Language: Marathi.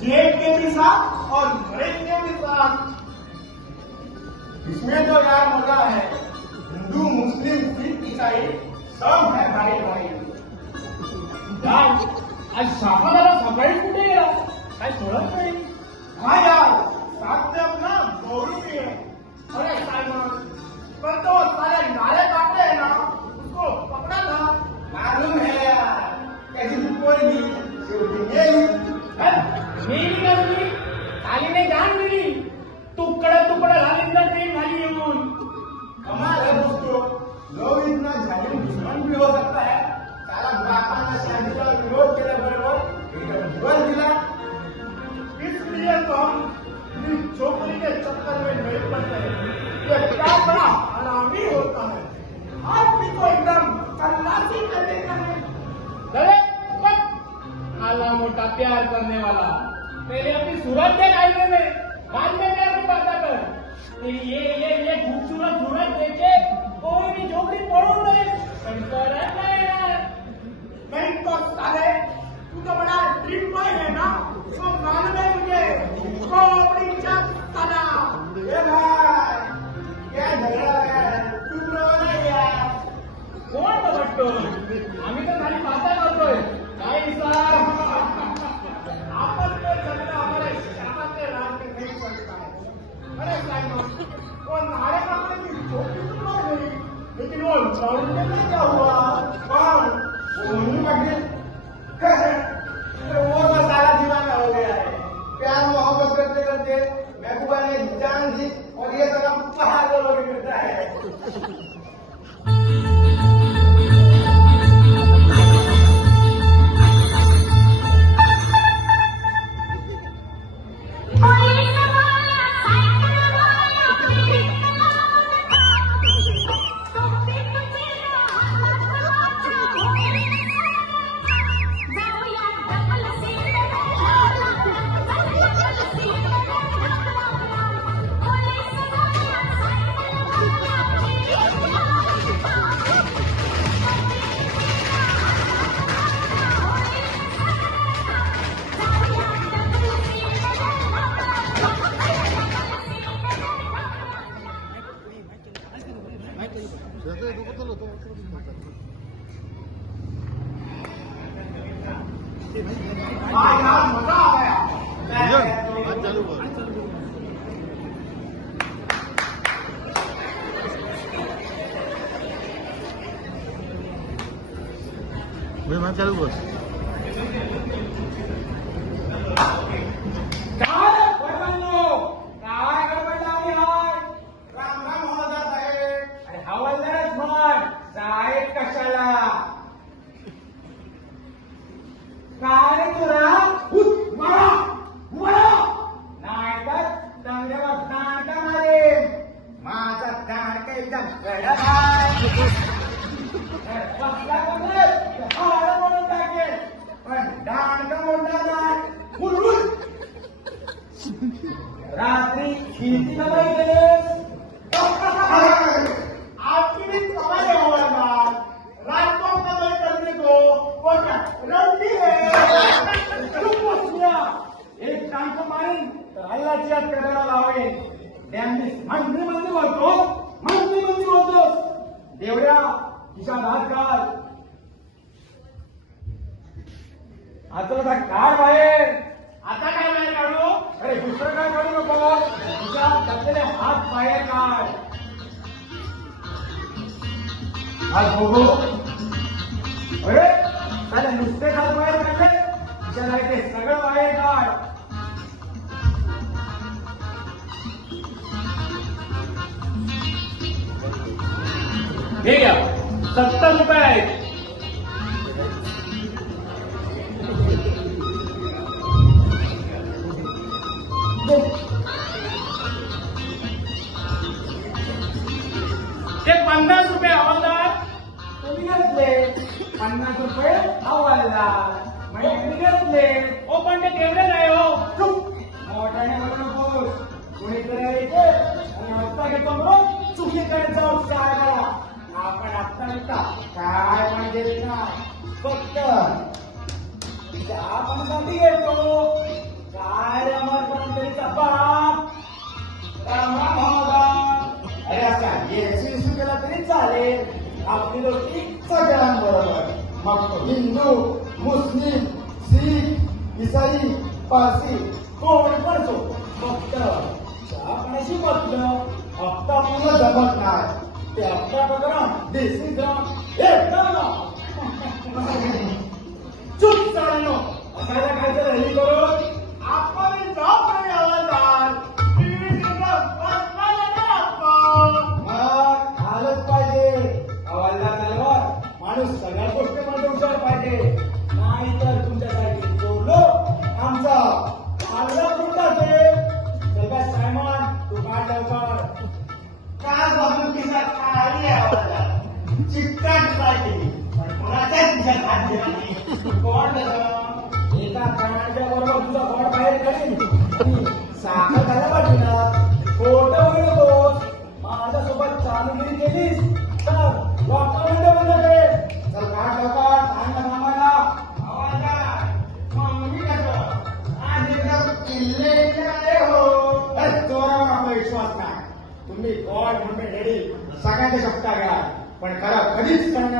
जिएंगे भी साथ और मरेंगे भी साथ। इसमें तो यार मजा है, हिंदू मुस्लिम सिख ईसाई सब है भाई भाई। काय आज सापाला सकाळी कुठे गेला काय कळत नाही। हाँ यार, साथ में अपना गौरव भी है। अरे साइमन, पर तो सारे नारे काटे हैं ना, उसको पकड़ा था। मालूम है यार, कैसी कोई नहीं, आलीने जान दिली तुकडा तुकडा झालींना ट्रेन खाली येऊन। कमाल है दोस्तों, लोग इतना जालिम दुश्मन भी हो सकता है। सारा बापा शांति का विरोध करे बराबर जीवन दिला। इसलिए तो हम इस छोकरी के चक्कर में नहीं पड़ते। ये क्या बड़ा हरामी होता है, आदमी को एकदम तलाशी कर देता है। अरे आला मोटा प्यार करने वाला, पहले अपनी सूरत देख आईने में, बाद में प्यार की बात कर। तेरी ये खूबसूरत सूरत देखे कोई भी झोपड़ी पड़ो नहीं, नहीं तो साले, तू तो बड़ा ड्रीम बॉय है ना, तो मालूम है मुझे, उसको अपनी इज्जत साला। ये भाई, क्या झगड़ा है, चुप रहो ना यार। कोण बघतो आम्ही तर खाली बाता करतोय काय विचार। आपस में झगड़ा हमारे शाखा के राम में नहीं चलता है। अरे साइमन, वो नारे काटने की छोटी तो नहीं, लेकिन वो लौंडे में क्या हुआ? कौन? वो नहीं पकड़े। वो तो सारा दीवाना हो गया है। प्यार मोहब्बत करते करते महबूबा ने जान दी और ये सारा पहाड़ लोग करता है। यार मजा आ गया। मैं चालू बस रात्रि खेती नहीं गेले आपकी भी सवाल होगा। रात को कमाई करने को रंडी है। एक टांग मारीन तर हल्लाची याद करायला लावेल। त्यांनी मंत्री बोलतो देवड्या खिशात हात घाल। आता काढ बाहेर। आता काय बाहेर काढू? अरे दुसरं काय काढू नको, तुझ्या त्यातले हात बाहेर काढ। हात बघू। अरे त्याला नुसते हात बाहेर काढले, त्याला ते सगळं बाहेर काढ। हे घ्या 70 रुपये आहेत। 50 रुपये हवालदार म्हणजे घेतले. ओ पण ते तेवढे नाही हो. चुप मोठ्याने बोलू नकोस. कोणीकडे यायचे आणि हप्ता घेतो म्हणून चुकीकडे जाऊन काय करा. आपण हप्ता घेता काय म्हणजे ना फक्त आपण साठी येतो. काय रे अमरपंतरीचा बाप रामा भागा. अरे असा येसू केला तरी चालेल. आपली लोकी सगळ्यांबरोबर मग तो हिंदू मुस्लिम शीख इसाई पारसी कोण पण तो फक्त आपणाशी म्हटलं हप्ता मुलं जमत नाही. ते हप्ता प्रकरण देशी ग्राम एकदम चुप चाललो. आपल्याला काय तर हल्ली करून आपण जाऊ नाही हवालदार. मग आलंच पाहिजे. हवालदार झाल्यावर माणूस सगळ्या गोष्टीमध्ये हुशार पाहिजे. नाही तर तुमच्यासाठी जो लोक आमचा आल्ला कुठे सगळ्या सायमान तू काय लवकर काय वागणुकीचा काही हवालदार चिकट पाहिजे पण कोणाच्याच खिशात हात दिला नाही. कोण त्याचं एका कानाच्या बरोबर तुझा कोण बाहेर काढेल. साखर झाला पाहिजे ना. खोटं होईल दोष. माझ्यासोबत चालूगिरी केलीस तर लोकांमध्ये बंद करेल. चल काय लवकर सांग ना आम्हाला. हवालदार मग मी कसं आज एकदम किल्ले आले हो. चोरावर आपला विश्वास नाही. तुम्ही गॉड म्हणून रेडी सगळ्यांच्या शब्दा घ्या पण खरं कधीच करणार